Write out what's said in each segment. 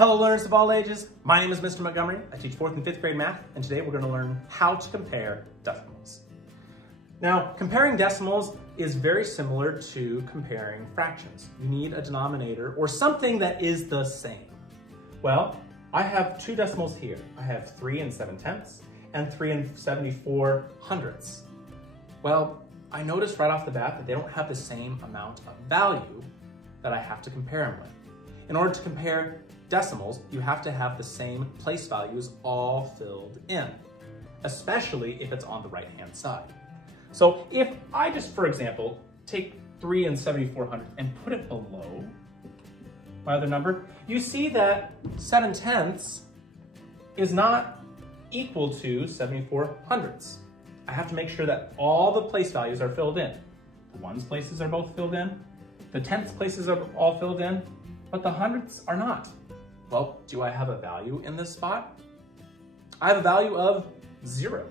Hello learners of all ages, my name is Mr. Montgomery. I teach 4th and 5th grade math, and today we're going to learn how to compare decimals. Now, comparing decimals is very similar to comparing fractions. You need a denominator or something that is the same. Well, I have two decimals here. I have 3 7/10 and 3 74 hundredths. Well, I noticed right off the bat that they don't have the same amount of value that I have to compare them with. In order to compare decimals, you have to have the same place values all filled in, especially if it's on the right-hand side. So if I just, for example, take 3 74 hundredths and put it below my other number, you see that 7/10 is not equal to 74 hundredths. I have to make sure that all the place values are filled in. The ones places are both filled in, the tenths places are all filled in, but the hundredths are not. Well, do I have a value in this spot? I have a value of 0.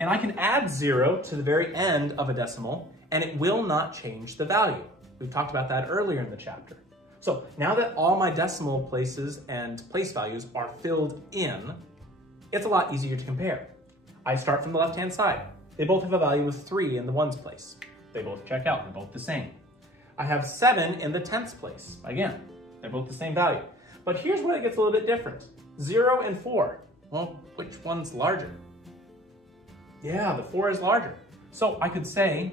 And I can add 0 to the very end of a decimal, and it will not change the value. We've talked about that earlier in the chapter. So now that all my decimal places and place values are filled in, it's a lot easier to compare. I start from the left-hand side. They both have a value of 3 in the ones place. They both check out, they're both the same. I have 7 in the tenths place. Again, they're both the same value. But here's where it gets a little bit different. 0 and 4. Well, which one's larger? Yeah, the 4 is larger. So I could say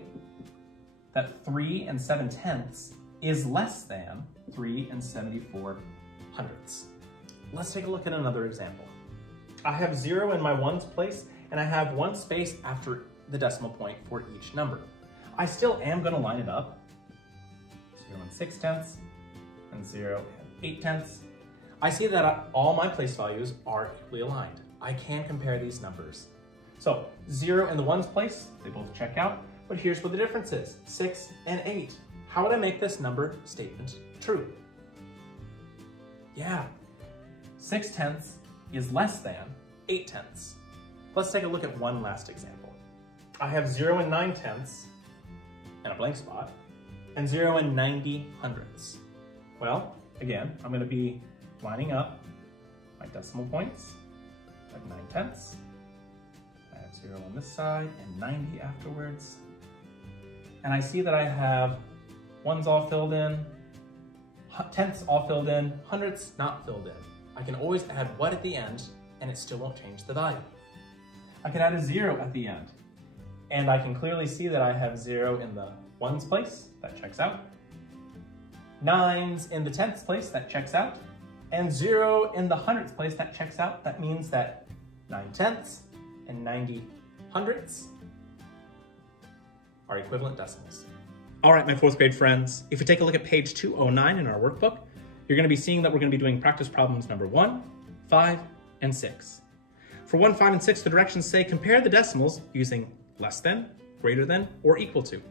that 3 7/10 is less than 3 74 hundredths. Let's take a look at another example. I have 0 in my ones place, and I have one space after the decimal point for each number. I still am going to line it up. 0 6/10 and 0 8/10. I see that all my place values are equally aligned. I can compare these numbers. So 0 in the ones place, they both check out, but here's where the difference is, 6 and 8. How would I make this number statement true? Yeah, 6/10 is less than 8/10. Let's take a look at one last example. I have 0 and 9/10 and a blank spot, and 0 and 90 hundredths. Well, again, I'm going to be lining up my decimal points. I have 9/10. I have 0 on this side and 90 afterwards. And I see that I have ones all filled in, tenths all filled in, hundredths not filled in. I can always add what at the end, and it still won't change the value. I can add a 0 at the end, and I can clearly see that I have 0 in the ones place, that checks out. 9s in the tenths place, that checks out. And 0 in the hundredths place, that checks out. That means that 9/10 and 90 hundredths are equivalent decimals. All right, my 4th grade friends, if we take a look at page 209 in our workbook, you're going to be seeing that we're going to be doing practice problems number 1, 5, and 6. For 1, 5, and 6, the directions say compare the decimals using less than, greater than, or equal to.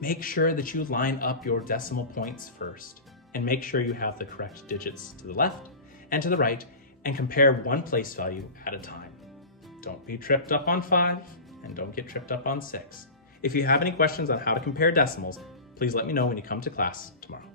Make sure that you line up your decimal points first, and make sure you have the correct digits to the left and to the right, and compare one place value at a time. Don't be tripped up on 5, and don't get tripped up on 6. If you have any questions on how to compare decimals, please let me know when you come to class tomorrow.